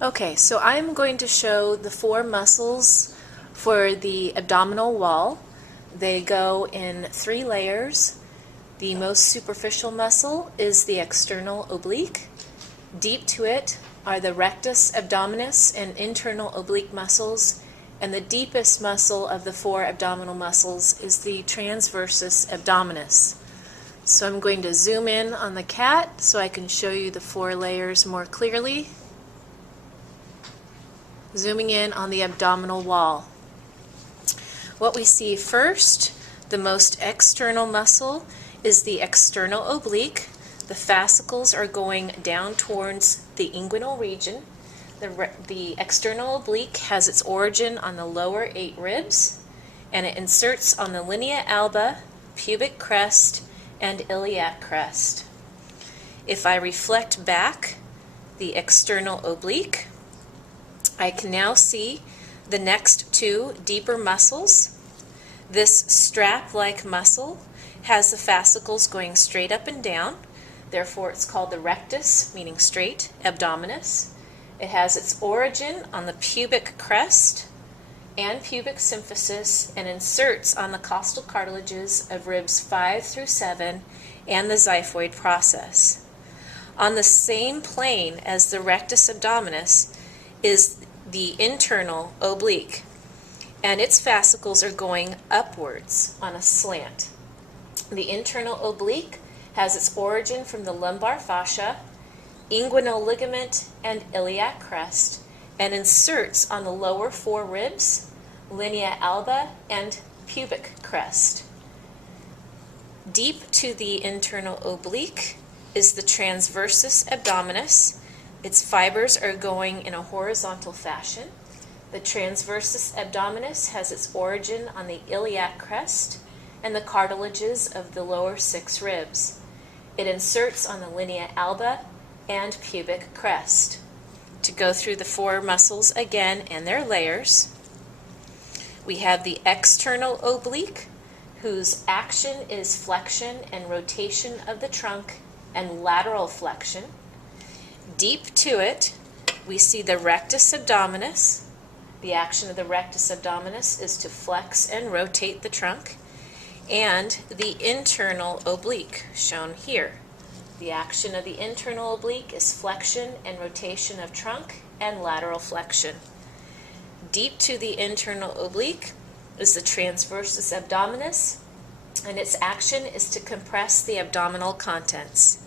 Okay, so I'm going to show the four muscles for the abdominal wall. They go in 3 layers. The most superficial muscle is the external oblique. Deep to it are the rectus abdominis and internal oblique muscles, and the deepest muscle of the 4 abdominal muscles is the transversus abdominis. So I'm going to zoom in on the cat so I can show you the 4 layers more clearly. Zooming in on the abdominal wall. What we see first, the most external muscle, is the external oblique. The fascicles are going down towards the inguinal region. The external oblique has its origin on the lower 8 ribs, and it inserts on the linea alba, pubic crest, and iliac crest. If I reflect back the external oblique, I can now see the next 2 deeper muscles. This strap-like muscle has the fascicles going straight up and down. Therefore, it's called the rectus, meaning straight, abdominis. It has its origin on the pubic crest and pubic symphysis and inserts on the costal cartilages of ribs 5 through 7 and the xiphoid process. On the same plane as the rectus abdominis is the internal oblique, and its fascicles are going upwards on a slant. The internal oblique has its origin from the lumbar fascia, inguinal ligament, and iliac crest, and inserts on the lower 4 ribs, linea alba, and pubic crest. Deep to the internal oblique is the transversus abdominis. Its fibers are going in a horizontal fashion. The transversus abdominis has its origin on the iliac crest and the cartilages of the lower 6 ribs. It inserts on the linea alba and pubic crest. To go through the 4 muscles again and their layers, we have the external oblique, whose action is flexion and rotation of the trunk and lateral flexion. Deep to it, we see the rectus abdominis. The action of the rectus abdominis is to flex and rotate the trunk, and the internal oblique, shown here. The action of the internal oblique is flexion and rotation of trunk and lateral flexion. Deep to the internal oblique is the transversus abdominis, and its action is to compress the abdominal contents.